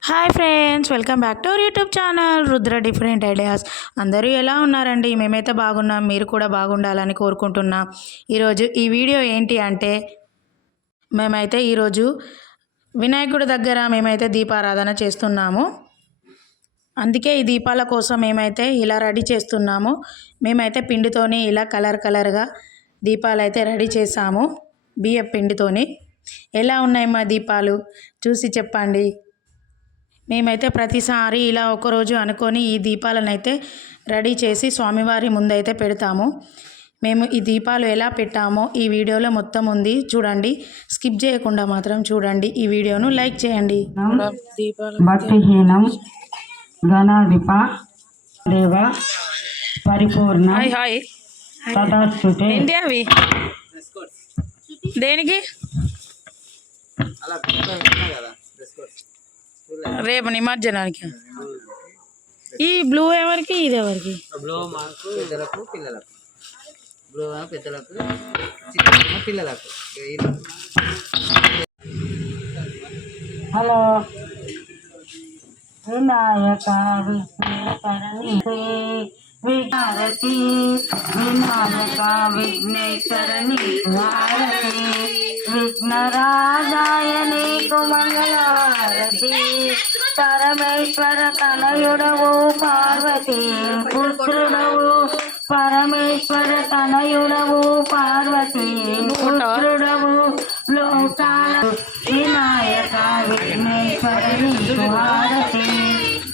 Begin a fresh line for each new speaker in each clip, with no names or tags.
Hi friends welcome back to our YouTube channel Rudra different ideas. అందరూ ఎలా ఉన్నారండి? మేమైతే బాగున్నాం మీరు కూడా బాగుండాలని కోరుకుంటున్నాం. ఈరోజు ఈ వీడియో ఏంటి అంటే మేమైతే ఈరోజు వినాయకుడి దగ్గర మేమైతే దీపారాధన చేస్తున్నాము. అందుకే ఈ దీపాల కోసం మేమైతే ఇలా రెడీ చేస్తున్నాము. మేమైతే పిండితోని ఇలా కలర్ కలర్గా దీపాలు అయితే రెడీ చేసాము బియ్య పిండితోని. ఎలా ఉన్నాయి మా దీపాలు? చూసి చెప్పండి. మేమైతే ప్రతిసారి ఇలా ఒకరోజు అనుకొని ఈ దీపాలను అయితే రెడీ చేసి స్వామివారి ముందైతే పెడతాము. మేము ఈ దీపాలు ఎలా పెట్టామో ఈ వీడియోలో మొత్తం ఉంది. చూడండి. స్కిప్ చేయకుండా మాత్రం చూడండి ఈ వీడియోను. లైక్ చేయండి. దీపాలు
భక్తిహీనం గణాధిప దేవ పరిపూర్ణ
హాయ్ హాయ్.
తదాస్తుతే
ఏంటి అవి? దేనికి? రేపు నిమజ్జనానికి ఈ బ్లూ ఎవరికి ఇది ఎవరికి
బ్లో మాకు పెద్దలకు పిల్లలకు బ్లో పెద్దలకు చిన్న పిల్లలకు ఇలా
హలో వినాయక విఘ్నేశ్వరని విహారతి వినాయక విఘ్నేశ్వరని హారతి విఘ్నరాజాయ నీకు మంగళహారతి పరమేశ్వర తనయుడవు పార్వతి పుత్రుడవు. పరమేశ్వర తనయుడవు పార్వతి పుత్రుడవు. లోకాల వినాయక విఘ్నేశ్వర భారతి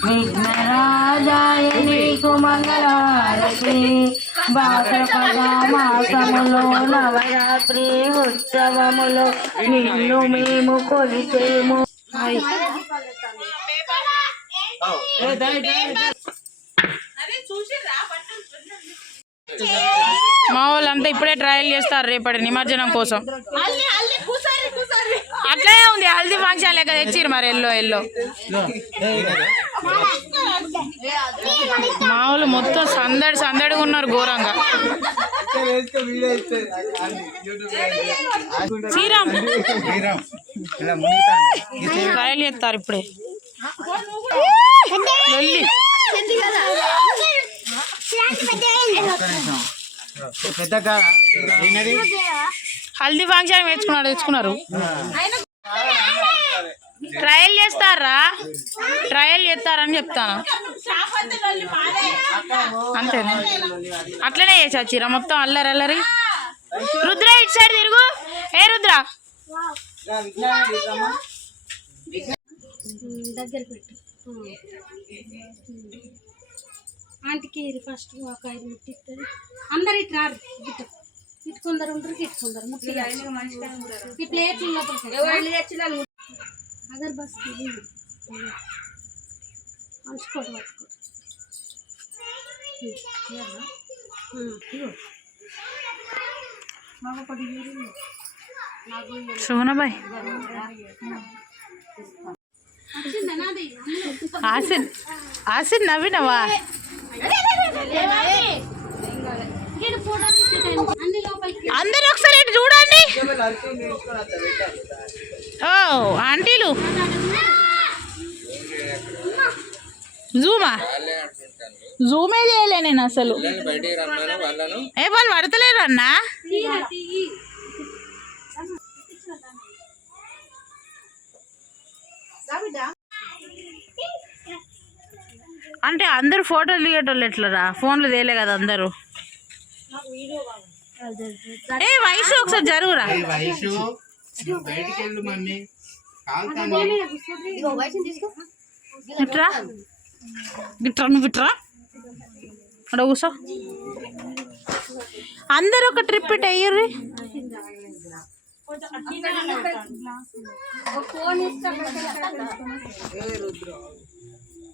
విఘ్నరాజాయ నీకు మంగళహారతి భాద్రపద మాసములో నవరాత్రి ఉత్సవములో నిన్ను మేము కొలిచేము.
మా వాళ్ళంతా ఇప్పుడే ట్రయల్ చేస్తారు రేపటి నిమజ్జనం కోసం. అట్లనే ఉంది హల్దీ ఫంక్షన్ లెక్క తెచ్చిరు మరి ఎల్లో ఎల్లో. మా వాళ్ళు మొత్తం సందడి సందడిగా ఉన్నారు ఘోరంగా. శ్రీరామ్. ట్రయల్ చేస్తారు ఇప్పుడే. హల్దీ ఫంక్షన్ వేసుకున్నారు తెచ్చుకున్నారు ట్రయల్ చేస్తారా? ట్రయల్ చేస్తారని చెప్తాను. అంతేనా? అట్లనే చేసా చీర మొత్తం అల్లరి అల్లరి. రుద్ర ఇటు సైడ్ తిరుగు. ఏ రుద్ర?
దగ్గర పెట్టు. ఆంటీకి ఫస్ట్ ఒక ఐదు ముట్టిస్తుంది అందరు ఇటు రారు. ఇటు. ఇటు కొందరు ఉంటారు ఇటు కొందరు ముట్టి ఈ ప్లేట్లు లోపలికి అగర్ బస్ పట్టుకో
సోనాబాయ్ ఆసిన్. ఆసిన్ నవ్వినవా? అందరూ ఒకసారి చూడండి. ఓ ఆంటీలు. జూమా? జూమే చేయలే నేను అసలు. ఏ వాళ్ళు పడతలేరు అన్నా అంటే అందరు ఫోటోలు దిగేటోళ్ళు ఎట్లరా? ఫోన్లు తేలే కదా అందరూ. ఏ వయసు ఒకసారి జరుగురా. ఇట్రా? ఇట్రా నువ్వు ఇట్రా? అక్కడ కూర్చో అందరు ఒక ట్రిప్ ఇట్ అయ్యర్రి.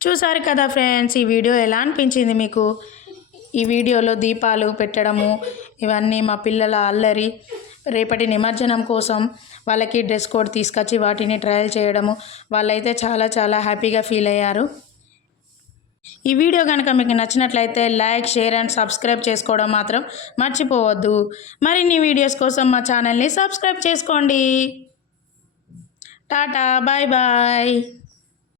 చూసారు కదా ఫ్రెండ్స్ ఈ వీడియో ఎలా అనిపించింది మీకు? ఈ వీడియోలో దీపాలు పెట్టడము ఇవన్నీ మా పిల్లల అల్లరి రేపటి నిమజ్జనం కోసం వాళ్ళకి డ్రెస్ కోడ్ తీసుకొచ్చి వాటిని ట్రయల్ చేయడము వాళ్ళైతే చాలా చాలా హ్యాపీగా ఫీల్ అయ్యారు. ఈ వీడియో కనుక మీకు నచ్చినట్లయితే లైక్ షేర్ అండ్ సబ్స్క్రైబ్ చేసుకోవడం మాత్రం మర్చిపోవద్దు. మరిన్ని వీడియోస్ కోసం మా ఛానల్ని సబ్స్క్రైబ్ చేసుకోండి. Tata bye bye.